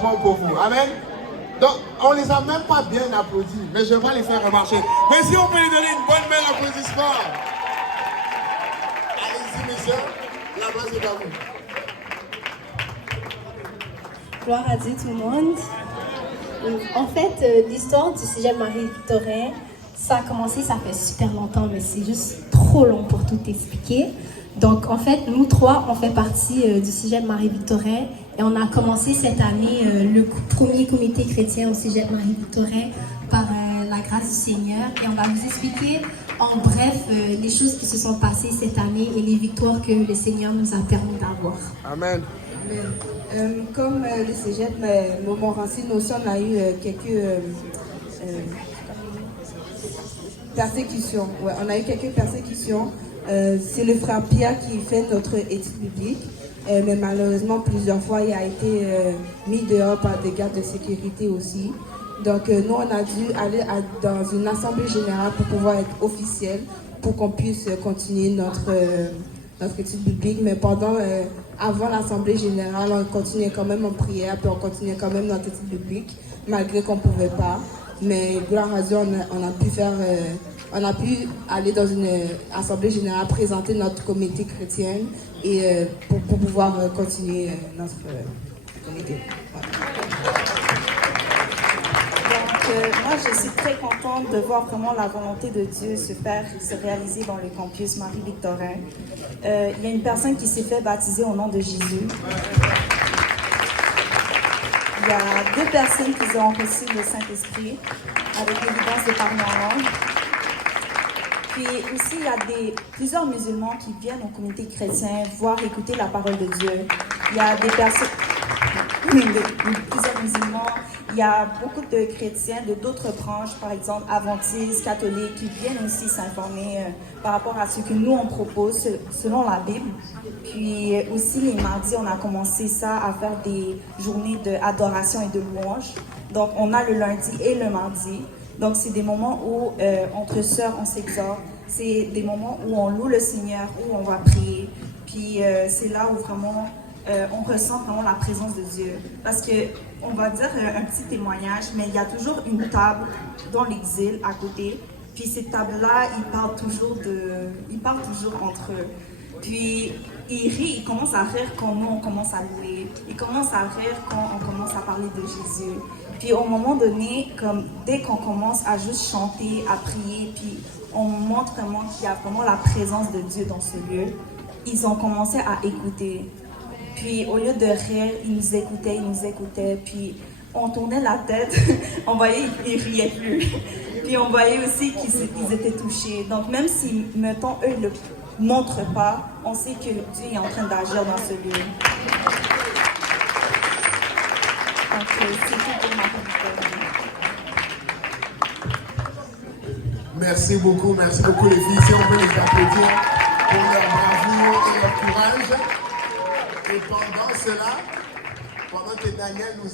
Pour vous. Amen. Donc, on les a même pas bien applaudis, mais je vais les faire remarcher. Mais si on peut les donner une bonne main d'applaudissement. Allez-y, messieurs, la place est à vous. Gloire à Dieu tout le monde. En fait, l'histoire du Cégep Marie-Victorin, ça a commencé, ça fait super longtemps, mais c'est juste trop long pour tout expliquer. Donc, en fait, nous trois, on fait partie du Cégep Marie-Victorin et on a commencé cette année le premier comité chrétien au Cégep Marie-Victorin par la grâce du Seigneur. Et on va vous expliquer en bref les choses qui se sont passées cette année et les victoires que le Seigneur nous a permis d'avoir. Amen. Comme le Cégep Montmorency, nous aussi, on a eu quelques persécutions. Ouais, on a eu quelques persécutions. C'est le frère Pierre qui fait notre étude biblique, mais malheureusement, plusieurs fois, il a été mis dehors par des gardes de sécurité aussi. Donc, nous, on a dû aller dans une assemblée générale pour pouvoir être officiel, pour qu'on puisse continuer notre étude biblique. Mais avant l'assemblée générale, on continuait quand même en prière, puis on continuait quand même notre étude biblique, malgré qu'on ne pouvait pas. Mais gloire à Dieu, on a pu aller dans une assemblée générale, présenter notre comité chrétien et pour pouvoir continuer notre comité. Voilà. Moi, je suis très contente de voir comment la volonté de Dieu se réaliser dans le campus Marie-Victorin. Il y a une personne qui s'est fait baptiser au nom de Jésus. Il y a 2 personnes qui ont reçu le Saint-Esprit avec l'évidence de parler en langue. Puis aussi, il y a plusieurs musulmans qui viennent au comité chrétien voir écouter la parole de Dieu. Il y a des personnes, plusieurs musulmans. Il y a beaucoup de chrétiens de d'autres branches, par exemple adventistes, catholiques, qui viennent aussi s'informer par rapport à ce que nous on propose selon la Bible. Puis aussi les mardis, on a commencé ça à faire des journées d'adoration et de louange. Donc on a le lundi et le mardi. Donc c'est des moments où entre sœurs on s'exhorte. C'est des moments où on loue le Seigneur, où on va prier. Puis c'est là où vraiment on ressent vraiment la présence de Dieu. Parce que, on va dire un petit témoignage, mais il y a toujours une table dans l'exil à côté. Puis cette table-là, ils parlent toujours entre eux. Puis ils rient, ils commencent à rire quand nous on commence à louer. Ils commencent à rire quand on commence à parler de Jésus. Puis au moment donné, dès qu'on commence à juste chanter, à prier, puis on montre vraiment qu'il y a vraiment la présence de Dieu dans ce lieu, ils ont commencé à écouter. Puis au lieu de rire, ils nous écoutaient, puis on tournait la tête, on voyait qu'ils ne riaient plus. Puis on voyait aussi qu'ils étaient touchés. Donc même si, mettons, eux ne le montrent pas, on sait que Dieu est en train d'agir dans ce lieu. Donc c'est tout pour ma vie. Merci beaucoup les filles. Si on peut les applaudir pour leur bravoure et leur courage. Et pendant cela, pendant que Daniel nous